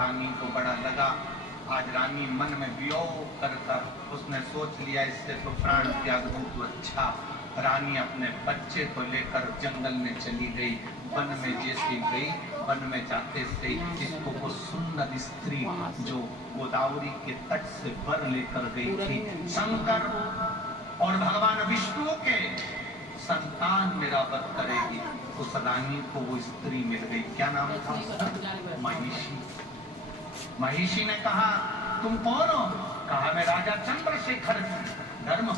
रानी को बड़ा लगा। आज रानी मन में वियोग कर उसने सोच लिया इससे तो प्राण त्याग दूं तो अच्छा। रानी अपने बच्चे को लेकर जंगल में चली गई। वन में जैसी गई, वन में जाते से इसको वो सुंदर स्त्री जो गोदावरी के तट से वर लेकर गई थी, शंकर और भगवान विष्णु के संतान मेरा वध करेगी, उस रानी को वो स्त्री मिल गई। क्या नाम था उसका? महिषी। महिषी ने कहा तुम कौन हो? कहा मैं राजा चंद्रशेखर धर्म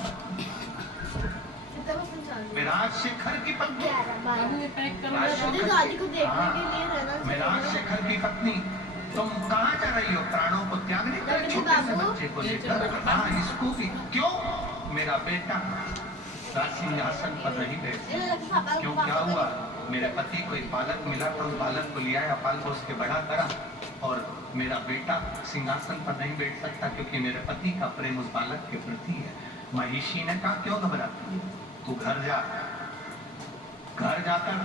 मैं राजशेखर की पत्नी। मैं राजशेखर की पत्नी। तुम कहाँ जा रही हो? प्राणों को त्यागने के लिए छोटे से बच्चे को लेकर? हाँ, इसको भी। क्यों? मेरा बेटा सिंहासन पर नहीं बैठ। क्यों, क्या हुआ? मेरे पति को एक बालक मिला था, उस बालक को लिया या पाल पोस के बड़ा करा, और मेरा बेटा सिंहासन पर नहीं बैठ सकता क्योंकि मेरे पति का प्रेम उस बालक के प्रति है। महिषी ने कहा क्यों घबराती है? तू घर जा, घर जाकर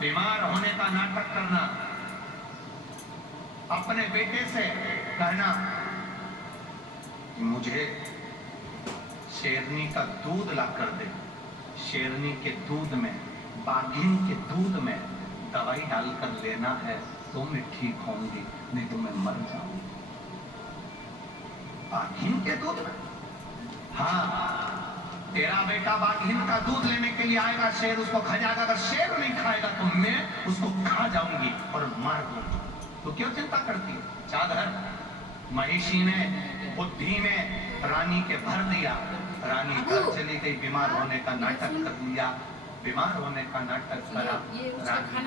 बीमार होने का नाटक करना, अपने बेटे से कहना मुझे शेरनी का दूध ला कर दे। शेरनी के दूध में, बाघिन के दूध में दवाई डालकर लेना है तो मैं ठीक होंगी, नहीं तो मैं मर जाऊंगी। बाघिन के दूध में? हाँ, तेरा बेटा बाघिन का दूध लेने के लिए आएगा, शेर उसको खा जाएगा। अगर शेर नहीं खाएगा तो मैं उसको खा जाऊंगी और मार दूंगी। तो क्यों चिंता करती है? चादर। महिषी ने बुद्धि में रानी के भर दिया। रानी घर चली गई, बीमार होने का नाटक कर लिया। बीमार होने का नाटक करा। रानी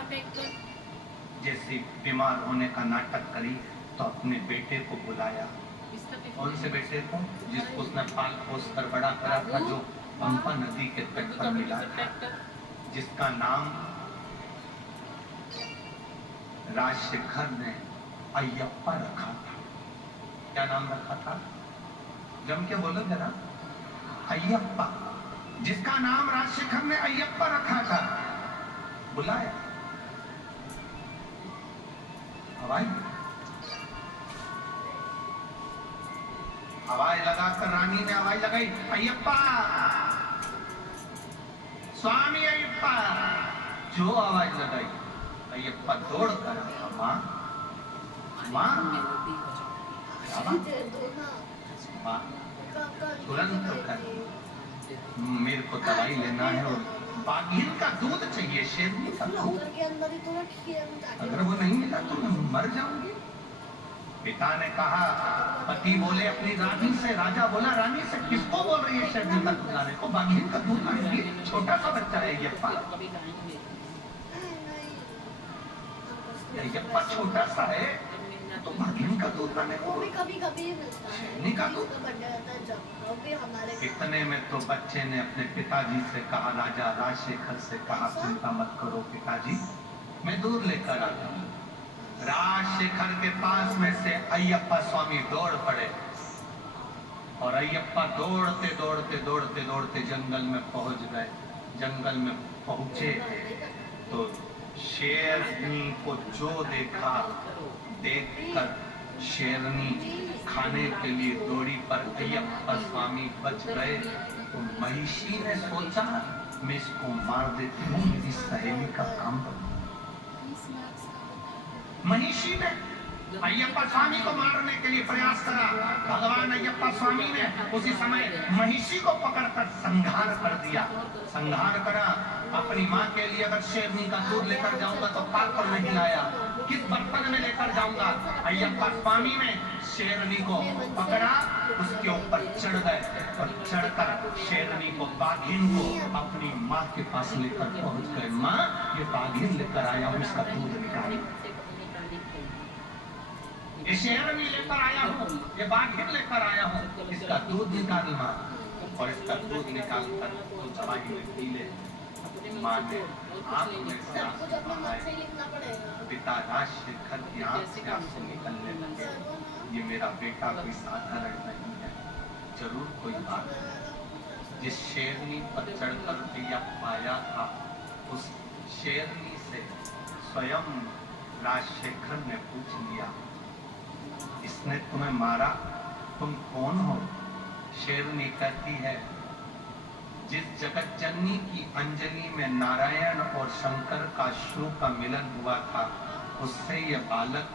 जैसे बीमार होने का नाटक करी तो अपने बेटे को बुलाया। कौन से बेटे को? जिसको उसने पाल पोस कर बड़ा करा था, जो पंपा नदी के तट पर मिला था, जिसका नाम राजशेखर ने अयप्पा रखा था। क्या नाम रखा था? जम के बोलो जरा। अयप्पा। जिसका नाम राजशेखर ने अयप्पा रखा था, बुलाया। हवाई हवाई लगाकर रानी ने हवाई लगाई। अयप्पा, स्वामी अयप्पा। जो आवाज लगाई, अयप्पा दौड़ कर आया। माँ, माँ, माँ, तुरंत कर, मेरे को दवाई लेना है और बाघिन का दूध चाहिए, शेरनी का दूध। अगर वो नहीं मिला तो मैं मर जाऊंगी। पिता ने कहा, पति बोले अपनी रानी से, राजा बोला रानी से किसको बोल रही है शेरनी का दूध लाने को? बाघिन का दूध लाएंगे? छोटा सा बच्चा है यप्पा। यप्पा छोटा सा है तो बाघिन का दूध लाने को? कभी मिलता है शेरनी का दूध। इतने में तो बच्चे ने अपने पिताजी से कहा, राजा राजशेखर से कहा, चिंता मत करो पिताजी, मैं दूध लेकर आता हूँ। राजशेखर के पास में से अयप्पा स्वामी दौड़ पड़े और अयप्पा दौड़ते दौड़ते दौड़ते दौड़ते जंगल में पहुंच गए। जंगल में पहुंचे तो शेरनी को जो देखा, देखकर शेरनी खाने के लिए दौड़ी पर अयप्पा स्वामी बच गए। तो महिषी ने सोचा मैं इसको मार देती हूँ, मेरी सहेली का काम बन। महिषी ने अयप्पा स्वामी को मारने के लिए प्रयास करा। भगवान अयप्पा स्वामी ने उसी समय महिषी को पकड़कर संहार कर दिया। संहार करा। अपनी माँ के लिए अगर शेरनी का दूध लेकर जाऊंगा तो पात्र नहीं लाया, किस बर्तन में लेकर जाऊंगा? अयप्पा स्वामी ने शेरनी को पकड़ा, उसके ऊपर चढ़ गए और चढ़कर शेरनी को, बाघिन को अपनी माँ के पास लेकर पहुंच गए। माँ, ये बाघिन लेकर आया हूँ, इसका दूध निकाल। ये शेरनी लेकर आया हूँ, ये बाघिन लेकर आया हूँ, इसका दूध निकाल माँ। और इसका दूध निकाल कर तो दवाई में पी ले। माँ ने आँख में से आंसू बहाए। पिता राजशेखर की आँख से आंसू निकलने लगे। ये मेरा बेटा कोई साधारण नहीं है, जरूर कोई बात है। जिस शेरनी पर चढ़कर दिया पाया था, उस शेरनी से स्वयं राजशेखर ने पूछ लिया, इसने तुम्हें मारा, तुम कौन हो? शेरनी कहती है, जिस जगत जननी की अंजलि में नारायण और शंकर का अश्रु का मिलन हुआ था, उससे ये बालक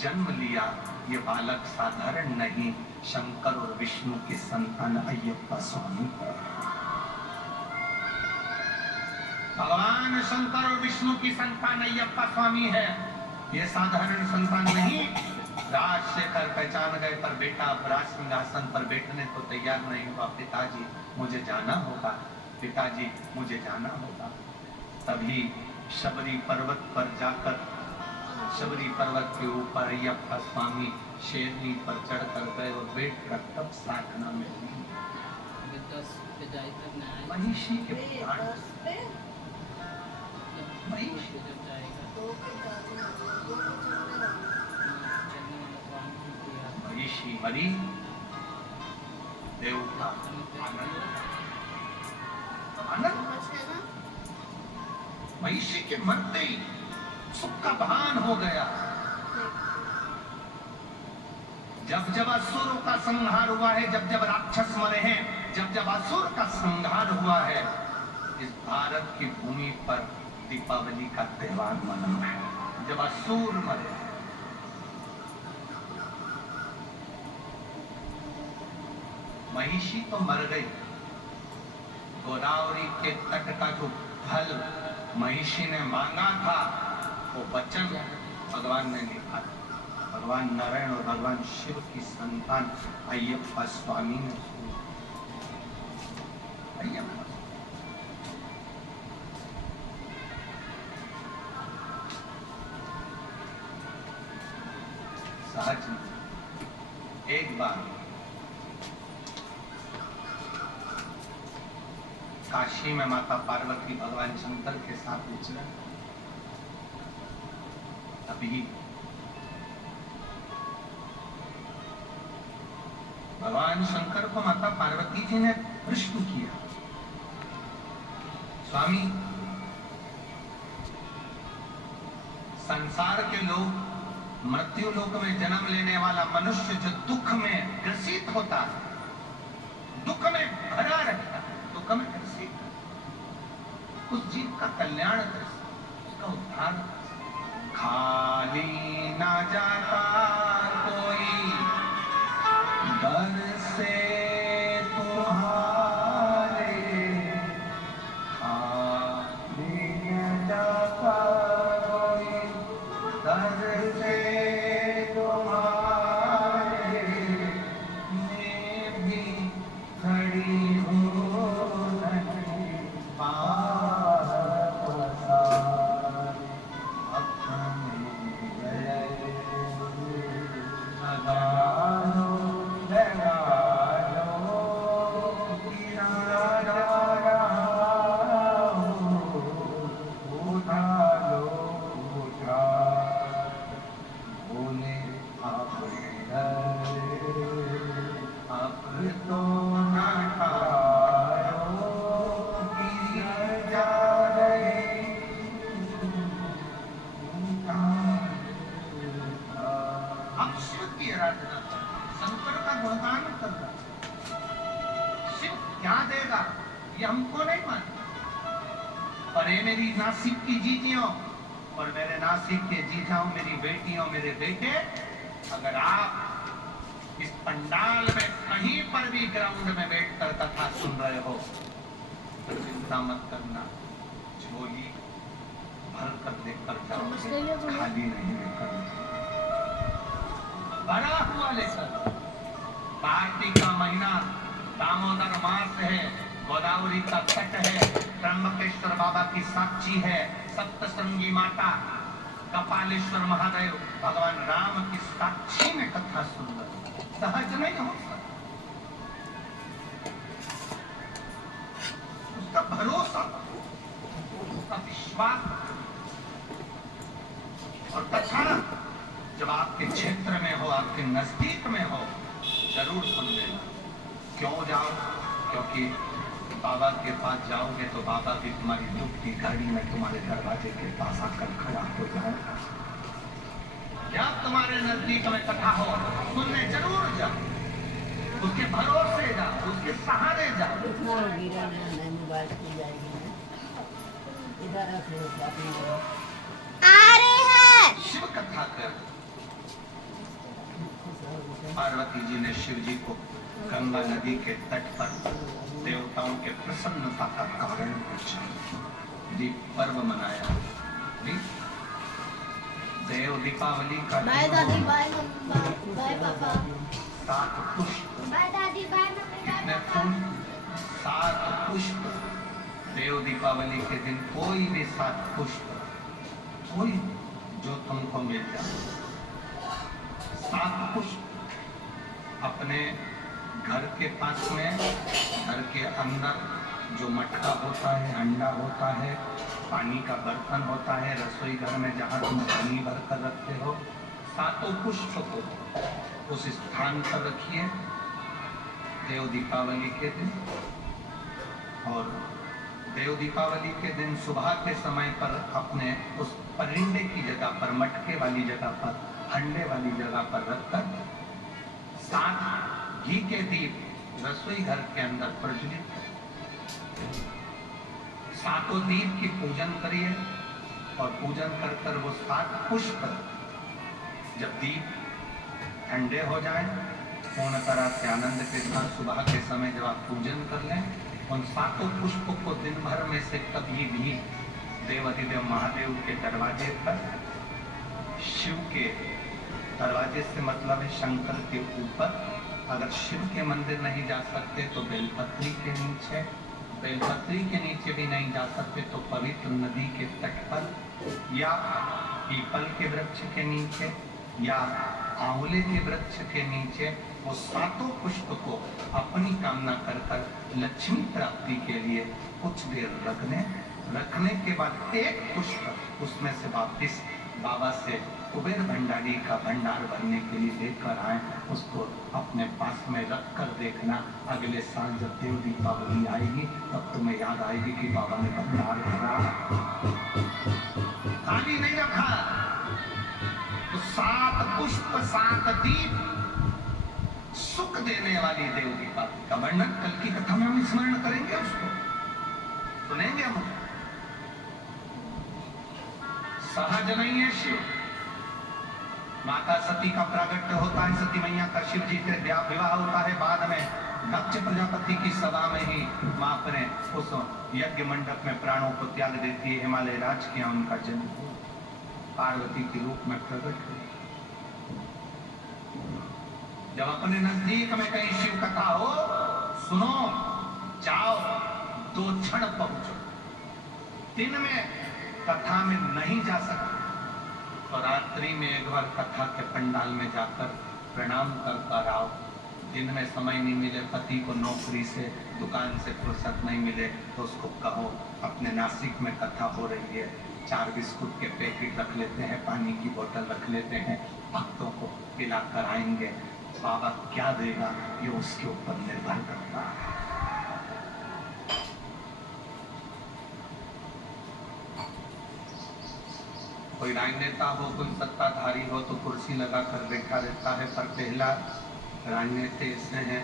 जन्म लिया। ये बालक साधारण नहीं, शंकर और विष्णु की संतान अय्यप्पा स्वामी है। भगवान शंकर और विष्णु की संतान अय्यप्पा स्वामी है। ये साधारण संतान नहीं। राजशेखर पहचान गए, पर बेटा राज सिंहासन पर बैठने को तैयार नहीं हुआ। पिताजी मुझे जाना होगा, पिताजी मुझे जाना होगा। तभी शबरी पर्वत पर जाकर, शबरी पर्वत के ऊपर अय्यप्पा स्वामी शेरनी पर चढ़ कर गए और बैठ कर तब साधना में महिषी के महिषी मरी, देवता आनंद। महिषी के मरते ही सुख का भान हो गया। जब जब असुरों का संहार हुआ है, जब जब राक्षस मरे हैं, जब जब असुर का संहार हुआ है, इस भारत की भूमि पर दीपावली का त्योहार मना है। जब असुर मरे, महिषी तो मर गई। गोदावरी के तट का जो फल महिषी ने मांगा था, वो वचन भगवान ने लिखा। भगवान नारायण और भगवान शिव की संतान अय्यप्पा स्वामी ने अय्यप्पा सहज एक बार काशी में माता पार्वती भगवान शंकर के साथ विचरण, तभी भगवान शंकर को माता पार्वती जी ने प्रश्न किया, स्वामी, संसार के लोग, मृत्यु लोक में जन्म लेने वाला मनुष्य जो दुख में ग्रसित होता है, दुख में भरा रहता है, दुख में ग्रसित, उस जीव का कल्याण कैसे, उसका उद्धार। खाली ना जाता कोई दर से तुम्हारे, खाली ना जाता कोई दर से तुम्हारे, मैं भी खड़ी हूँ नहीं पार पसारे, अपने गए लगा लो, लगा लो, किनारा रहा हूँ, उठा लो, उठा बोले आप डरे, अब तो ना ठारो, गिर जा रही, अब शिव की आराधना कर, शंकर का गुणगान करना। शिव क्या देगा ये हमको नहीं मालूम, पर ये मेरी नासिक की जीजियों और मेरे नासिक के जीजाओं, मेरी बेटियों, मेरे बेटे, अगर आप इस पंडाल में कहीं पर भी ग्राउंड में बैठकर कथा सुन रहे हो, तो चिंता मत करना, झोली भर कर लेकर जाओगे, खाली नहीं लेकर भरा हुआ लेकर। कार्तिक का महीना, दामोदर मास है, गोदावरी का तट है, त्र्यंबकेश्वर बाबा की साक्षी है, सप्तशृंगी माता, कपालेश्वर महादेव, भगवान राम की साक्षी में कथा सुन रहे, सहज नहीं हो सकता। उसका भरोसा, उसका विश्वास, और कथा जब आपके क्षेत्र में हो, आपके नजदीक में हो, जरूर सुन लेना। क्यों जाओ? क्योंकि बाबा के पास जाओगे तो बाबा भी तुम्हारी दुख की घड़ी में तुम्हारे दरवाजे के पास आकर खड़ा हो जाएगा। जब तुम्हारे नजदीक नजदीक में कथा हो सुनने जरूर जाओ, उसके भरोसे जाओ, उसके सहारे जाओ। मोबाइल की जाएगी ना, इधर रख लो अपनी आ रहे हैं। शिव कथा कर पार्वती जी ने शिव जी को गंगा नदी के तट पर देवताओं के प्रसन्नता का कारण पूछा, दीप पर्व मनाया। देव दीपावली का बाय दादी, बाय मम्मा, बाय पापा, 7 पुष्प, बाय दादी, बाय मम्मी, बाय कितने पापा। फूल, 7 पुष्प। देव दीपावली के दिन कोई भी 7 पुष्प, कोई जो तुमको मिल जाए, 7 पुष्प अपने घर के पास में, घर के अंदर जो मटका होता है, अंडा होता है, पानी का बर्तन होता है, रसोई घर में जहाँ तुम पानी भर कर रखते हो, 7 पुष्प को उस स्थान पर रखिए देव दीपावली के दिन। और देव दीपावली के दिन सुबह के समय पर अपने उस परिंदे की जगह पर, मटके वाली जगह पर, हंडे वाली जगह पर रखकर 7 घी के दीप रसोई घर के अंदर प्रज्वलित, 7 दीप की पूजन करिए। और पूजन कर कर वो 7 पुष्प जब दीप ठंडे हो जाए, पूर्ण तरह से आनंद के साथ सुबह के समय जब आप पूजन कर लें, उन 7 पुष्पों को दिन भर में से कभी भी देवाधिदेव महादेव के दरवाजे पर, शिव के दरवाजे से मतलब है शंकर के ऊपर, अगर शिव के मंदिर नहीं जा सकते तो बेलपत्री के नीचे, बेलपत्री के नीचे भी नहीं जा सकते तो पवित्र नदी के तट पर, या पीपल के वृक्ष के नीचे, या आंवले के वृक्ष के नीचे वो 7 पुष्प को अपनी कामना कर कर लक्ष्मी प्राप्ति के लिए कुछ देर रखने के बाद 1 पुष्प उसमें से वापिस बाबा से कुबेर भंडारी का भंडार भरने के लिए लेकर आए, उसको अपने पास में रख कर देखना। अगले साल जब देव दीपावली आएगी तब तुम्हें याद आएगी कि बाबा ने भंडार भरा, खाली नहीं रखा। तो 7 पुष्प 7 दीप सुख देने वाली देव दीपावली का वर्णन कल की कथा में हम स्मरण करेंगे, उसको सुनेंगे हम। सहज नहीं है शिव, माता सती का प्रागट्य होता है, सती मैया का शिव जी से विवाह होता है, बाद में दक्ष प्रजापति की सभा में ही मां अपने उस यज्ञ मंडप में प्राणों को त्याग देती है। हिमालय राज किया उनका जन्म पार्वती के रूप में प्रकट हुई। जब अपने नजदीक में कहीं शिव कथा हो, सुनो, जाओ, 2 क्षण पहुंचो। दिन में कथा में नहीं जा सकते तो रात्रि में एक बार कथा के पंडाल में जाकर प्रणाम कर आओ। दिन में समय नहीं मिले, पति को नौकरी से दुकान से फुर्सत नहीं मिले तो उसको कहो अपने नासिक में कथा हो रही है, 4 बिस्कुट के पैकेट रख लेते हैं, पानी की बोतल रख लेते हैं, भक्तों को पिलाकर आएंगे। बाबा क्या देगा ये उसके ऊपर निर्भर करता है। कोई राजनेता हो, कोई सत्ताधारी हो तो कुर्सी लगाकर बैठा रहता है, पर पहला राजनेता ऐसे हैं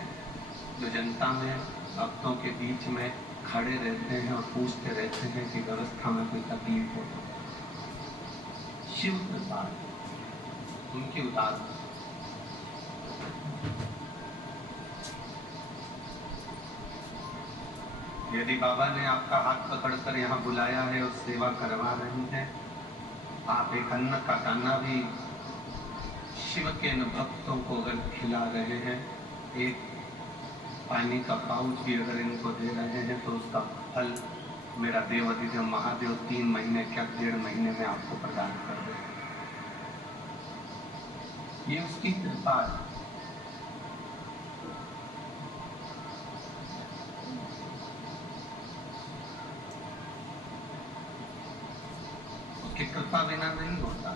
जो जनता में, भक्तों के बीच में खड़े रहते हैं और पूछते रहते हैं कि व्यवस्था में कोई तकलीफ हो तो। शिव प्रसाद उनकी उदास। यदि बाबा ने आपका हाथ पकड़कर यहाँ बुलाया है और सेवा करवा रहे हैं, आप एक अन्न का दाना भी शिव के इन भक्तों को अगर खिला रहे हैं, एक पानी का पाउच भी अगर इनको दे रहे हैं, तो उसका फल मेरा देव अधिदेव महादेव 3 महीने क्या 1.5 महीने में आपको प्रदान कर दे। ये उसकी कृपा है। उसकी कृपा बिना नहीं होता।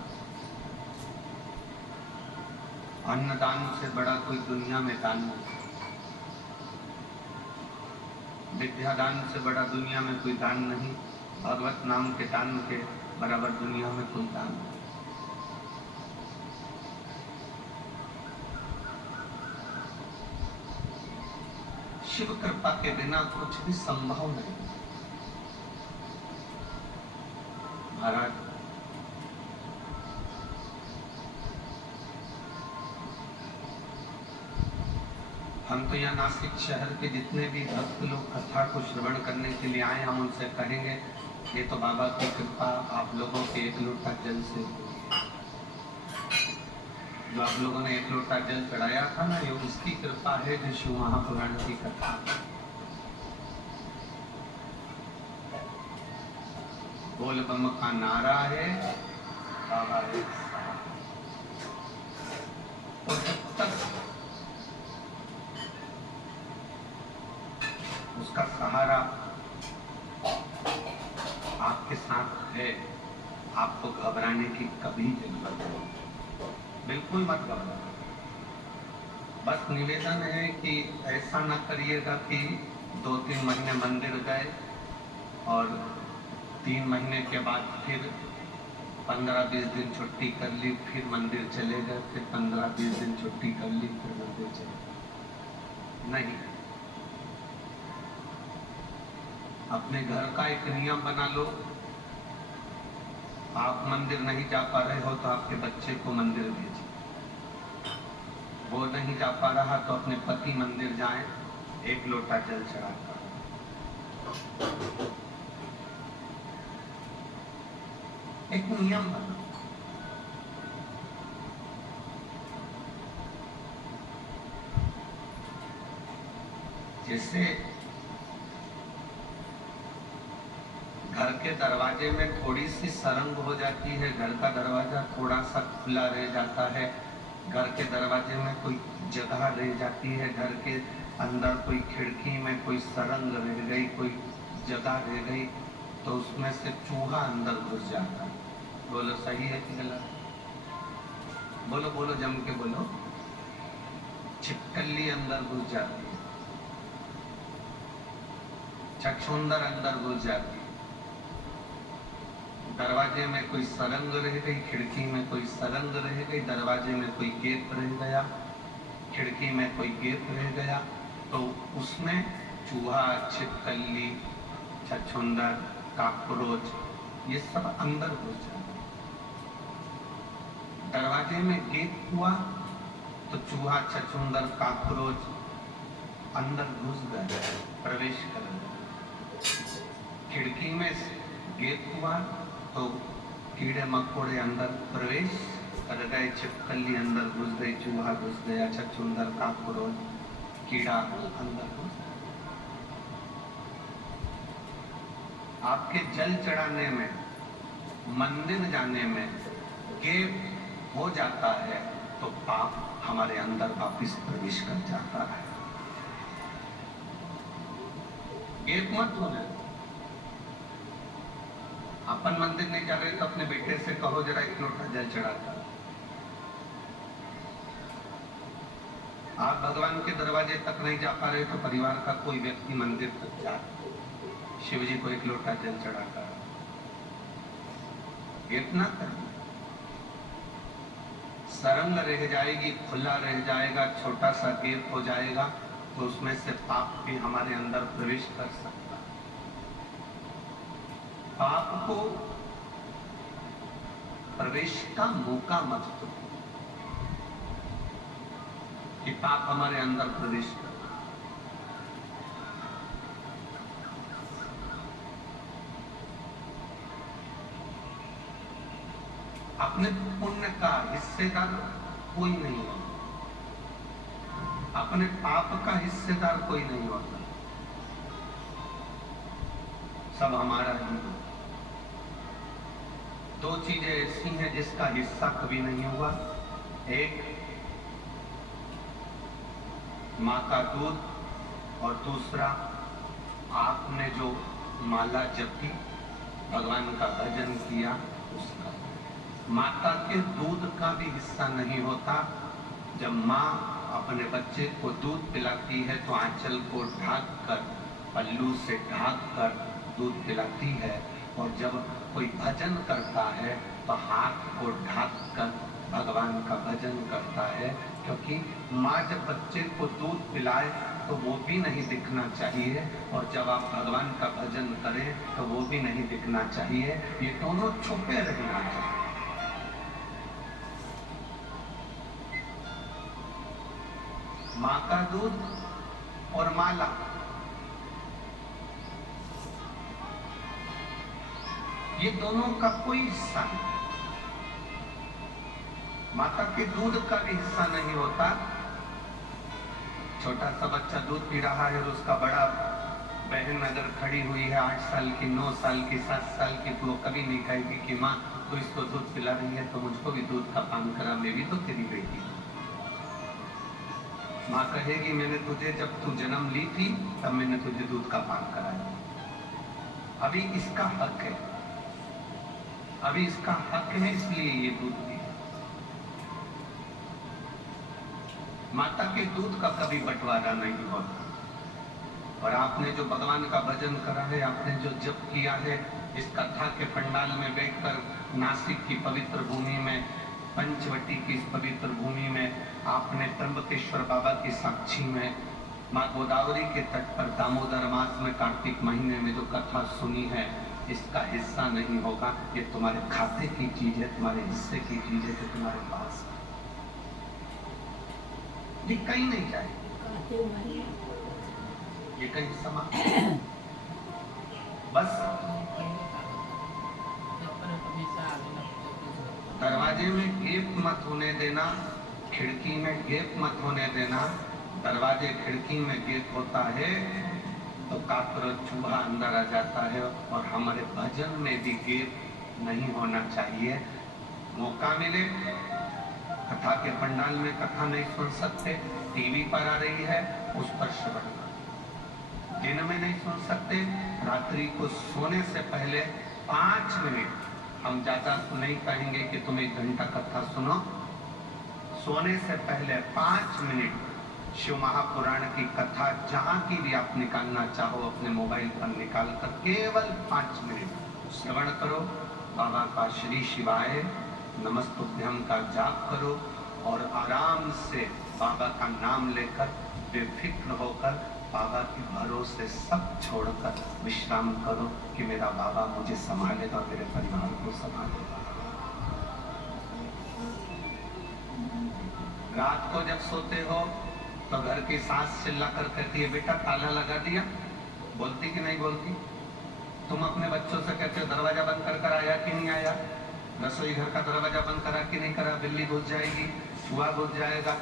अन्नदान से बड़ा कोई दुनिया में दान नहीं, विद्यादान से बड़ा दुनिया में कोई दान नहीं, भगवत नाम के दान के बराबर दुनिया में कोई दान नहीं। शिव कृपा के बिना कुछ भी संभव नहीं। महाराज, हम तो यहाँ नासिक शहर के जितने भी भक्त लोग कथा को श्रवण करने के लिए आए, हम उनसे कहेंगे ये तो बाबा की कृपा आप लोगों के एक लोटा जल से, जो आप लोगों ने एक लोटा जल चढ़ाया था ना, ये उसकी कृपा है जो शिव महापुराण की कथा। बोल बम का नारा है, बाबा है। और जब तक उसका सहारा आपके साथ है, आपको घबराने की कभी जरूरत नहीं। बिल्कुल मत घबराओ। बस निवेदन है कि ऐसा न करिएगा कि 2-3 महीने मंदिर गए और 3 महीने के बाद फिर 15-20 दिन छुट्टी कर ली, फिर मंदिर चले गए, फिर 15-20 दिन छुट्टी कर ली, फिर मंदिर चले गए। नहीं, अपने घर का एक नियम बना लो। आप मंदिर नहीं जा पा रहे हो तो आपके बच्चे को मंदिर भेजिए। वो नहीं जा पा रहा तो अपने पति मंदिर जाएं, एक लोटा जल चढ़ाकर। एक नियम बना। जैसे घर के दरवाजे में थोड़ी सी सरंग हो जाती है, घर का दरवाजा थोड़ा सा खुला रह जाता है, घर के दरवाजे में कोई जगह रह जाती है, घर के अंदर कोई खिड़की में कोई सरंग रह गई, कोई जगह रह गई, तो उसमें से चूहा अंदर घुस जाता है। बोलो सही है कि गलत? बोलो बोलो, जम के बोलो। छिपकली अंदर घुस जाती है, छछूंदर अंदर घुस जाती है, दरवाजे में कोई सरंग रह गई, खिड़की में कोई सरंग रह गई, दरवाजे में कोई गेप रह गया, खिड़की में कोई गेप रह गया, तो उसमें चूहा, छिपकली, छछूंदर, काकरोच, ये सब अंदर घुस जाते। दरवाजे में गेप हुआ तो चूहा, छछूंदर, काकरोच अंदर घुस गए, प्रवेश कर गए। खिड़की में गेप हुआ तो कीड़े मकोड़े अंदर प्रवेश कर गए, छिपकली अंदर घुस गई, चूहा घुस गया, छछूंदर, काकरोच, कीड़ा अंदर घुस गया। आपके जल चढ़ाने में, मंदिर जाने में गेप हो जाता है तो पाप हमारे अंदर वापिस प्रवेश कर जाता है। गेप मत होने। अपन मंदिर नहीं जा रहे तो अपने बेटे से कहो जरा एक लोटा जल चढ़ाता। आप भगवान के दरवाजे तक नहीं जा पा रहे तो परिवार का कोई व्यक्ति मंदिर तक जा, शिव जी को एक लोटा जल चढ़ाता। इतना कर, सरंग रह जाएगी, खुला रह जाएगा, छोटा सा गेप हो जाएगा तो उसमें से पाप भी हमारे अंदर प्रवेश कर सकता। पाप को प्रवेश का मौका मत दो कि पाप हमारे अंदर प्रवेश कर। अपने पुण्य का हिस्सेदार कोई नहीं होता, अपने पाप का हिस्सेदार कोई नहीं होता, सब हमारा ही है। 2 चीजें ऐसी हैं जिसका हिस्सा कभी नहीं हुआ। एक माँ का दूध और दूसरा आपने जो माला जपी, भगवान का भजन किया उसका। माता के दूध का भी हिस्सा नहीं होता। जब माँ अपने बच्चे को दूध पिलाती है तो आंचल को ढाक कर, पल्लू से ढाक कर दूध पिलाती है, और जब कोई भजन करता है तो हाथ को ढाक कर भगवान का भजन करता है। क्योंकि माँ जब बच्चे को दूध पिलाए तो वो भी नहीं दिखना चाहिए, और जब आप भगवान का भजन करें तो वो भी नहीं दिखना चाहिए। ये दोनों छुपे रहना चाहिए। माँ का दूध और माला, ये दोनों का कोई हिस्सा नहीं। माता के दूध का भी हिस्सा नहीं होता। छोटा सा बच्चा दूध पी रहा है और उसका बड़ा बहन अगर खड़ी हुई है 8 साल की, 9 साल की, 7 साल की, तो वो कभी नहीं कहेगी कि माँ तू इसको दूध पिला रही है तो मुझको भी दूध का पान करा, मैं भी तो तेरी बेटी हूँ। माँ कहेगी मैंने तुझे जब तू जन्म ली थी तब मैंने तुझे दूध का पान कराया, अभी इसका हक है, अभी इसका हक है, इसलिए ये दूध पी। माता के दूध का कभी बंटवारा नहीं होता। और आपने जो भगवान का भजन करा है, आपने जो जप किया है, इस कथा के पंडाल में बैठकर नासिक की पवित्र भूमि में, पंचवटी की इस पवित्र भूमि में, आपने त्र्यंबकेश्वर बाबा की साक्षी में, माँ गोदावरी के तट पर दामोदर मास में कार्तिक महीने में जो कथा सुनी है, इसका हिस्सा नहीं होगा। ये तुम्हारे खाते की चीज है, तुम्हारे हिस्से की चीज है, जो तुम्हारे पास है। ये कहीं नहीं जाए, ये कहीं समा बस दरवाजे में गेप मत होने देना, खिड़की में गेप मत होने देना। दरवाजे खिड़की में गेप होता है तो काकरोच चूहा अंदर आ जाता है, और हमारे भजन में भी गेप नहीं होना चाहिए। मौका मिले, कथा के पंडाल में कथा नहीं सुन सकते, टीवी पर आ रही है उस पर श्रवण करो। दिन में नहीं सुन सकते, रात्रि को सोने से पहले 5 मिनट, हम ज्यादा नहीं कहेंगे कि तुम 1 घंटा कथा सुनो, सोने से पहले 5 मिनट शिव महापुराण की कथा जहां की भी आप निकालना चाहो अपने मोबाइल पर निकाल कर केवल 5 मिनट श्रवण करो। बाबा का श्री शिवाय नमस्तुभ्यम का जाप करो और आराम से बाबा का नाम लेकर बेफिक्र होकर बाबा के भरोसे सब छोड़कर विश्राम करो कि मेरा बाबा मुझे संभालेगा, मेरे परिवार को संभालेगा। रात को जब सोते हो तो घर की सास चिल्ला कर कहती है बेटा ताला लगा दिया, बोलती कि नहीं बोलती? तुम अपने बच्चों से कहते हो दरवाजा बंद कर आया कि नहीं आया, रसोई घर का दरवाजा बंद करा कि नहीं करा, बिल्ली घुस जाएगी, चूहा घुस जाएगा,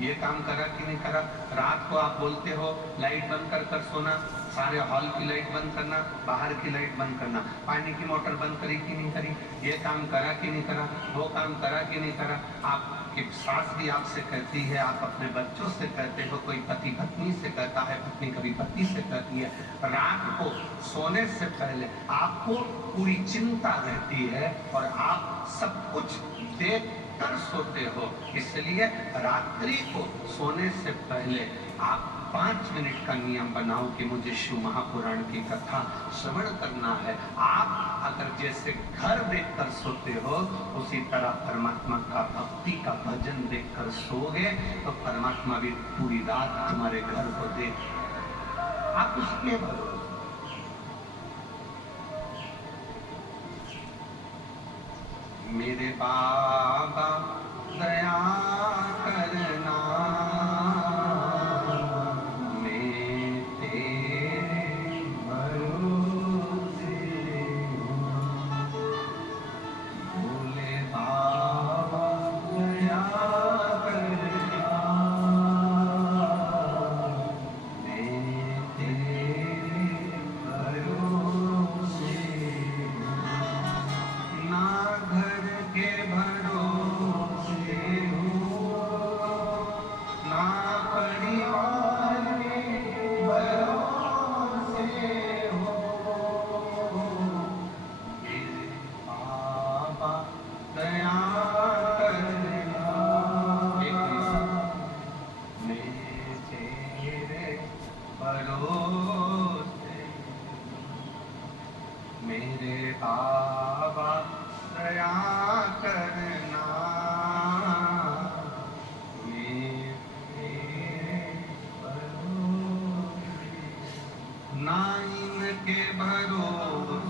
ये काम करा कि नहीं करा। रात को आप बोलते हो लाइट बंद कर सोना, सारे हॉल की लाइट बंद करना, बाहर की लाइट बंद करना, पानी की मोटर बंद करी कि नहीं करी, ये काम करा कि नहीं करा, वो काम करा कि नहीं करा। आपकी सास भी आपसे कहती है, आप अपने बच्चों से कहते हो, कोई पति पत्नी से कहता है, पत्नी कभी पति से कहती है। रात को सोने से पहले आपको पूरी चिंता रहती है और आप सब कुछ देख कर सोते हो, इसलिए रात्रि को सोने से पहले आप 5 मिनट का नियम बनाओ कि मुझे शिव महापुराण की कथा श्रवण करना है। आप अगर जैसे घर देखकर सोते हो उसी तरह परमात्मा का भक्ति का भजन देखकर सोओगे तो परमात्मा भी पूरी रात तुम्हारे घर को देख, आप उसके भरोसे। मेरे बाबा दया करना, मैं तेरे भरोसे हूँ। भोले बाबा दया करना, मैं तेरे भरोसे हूँ। ना घर के भरोसे हूँ, के भरोसे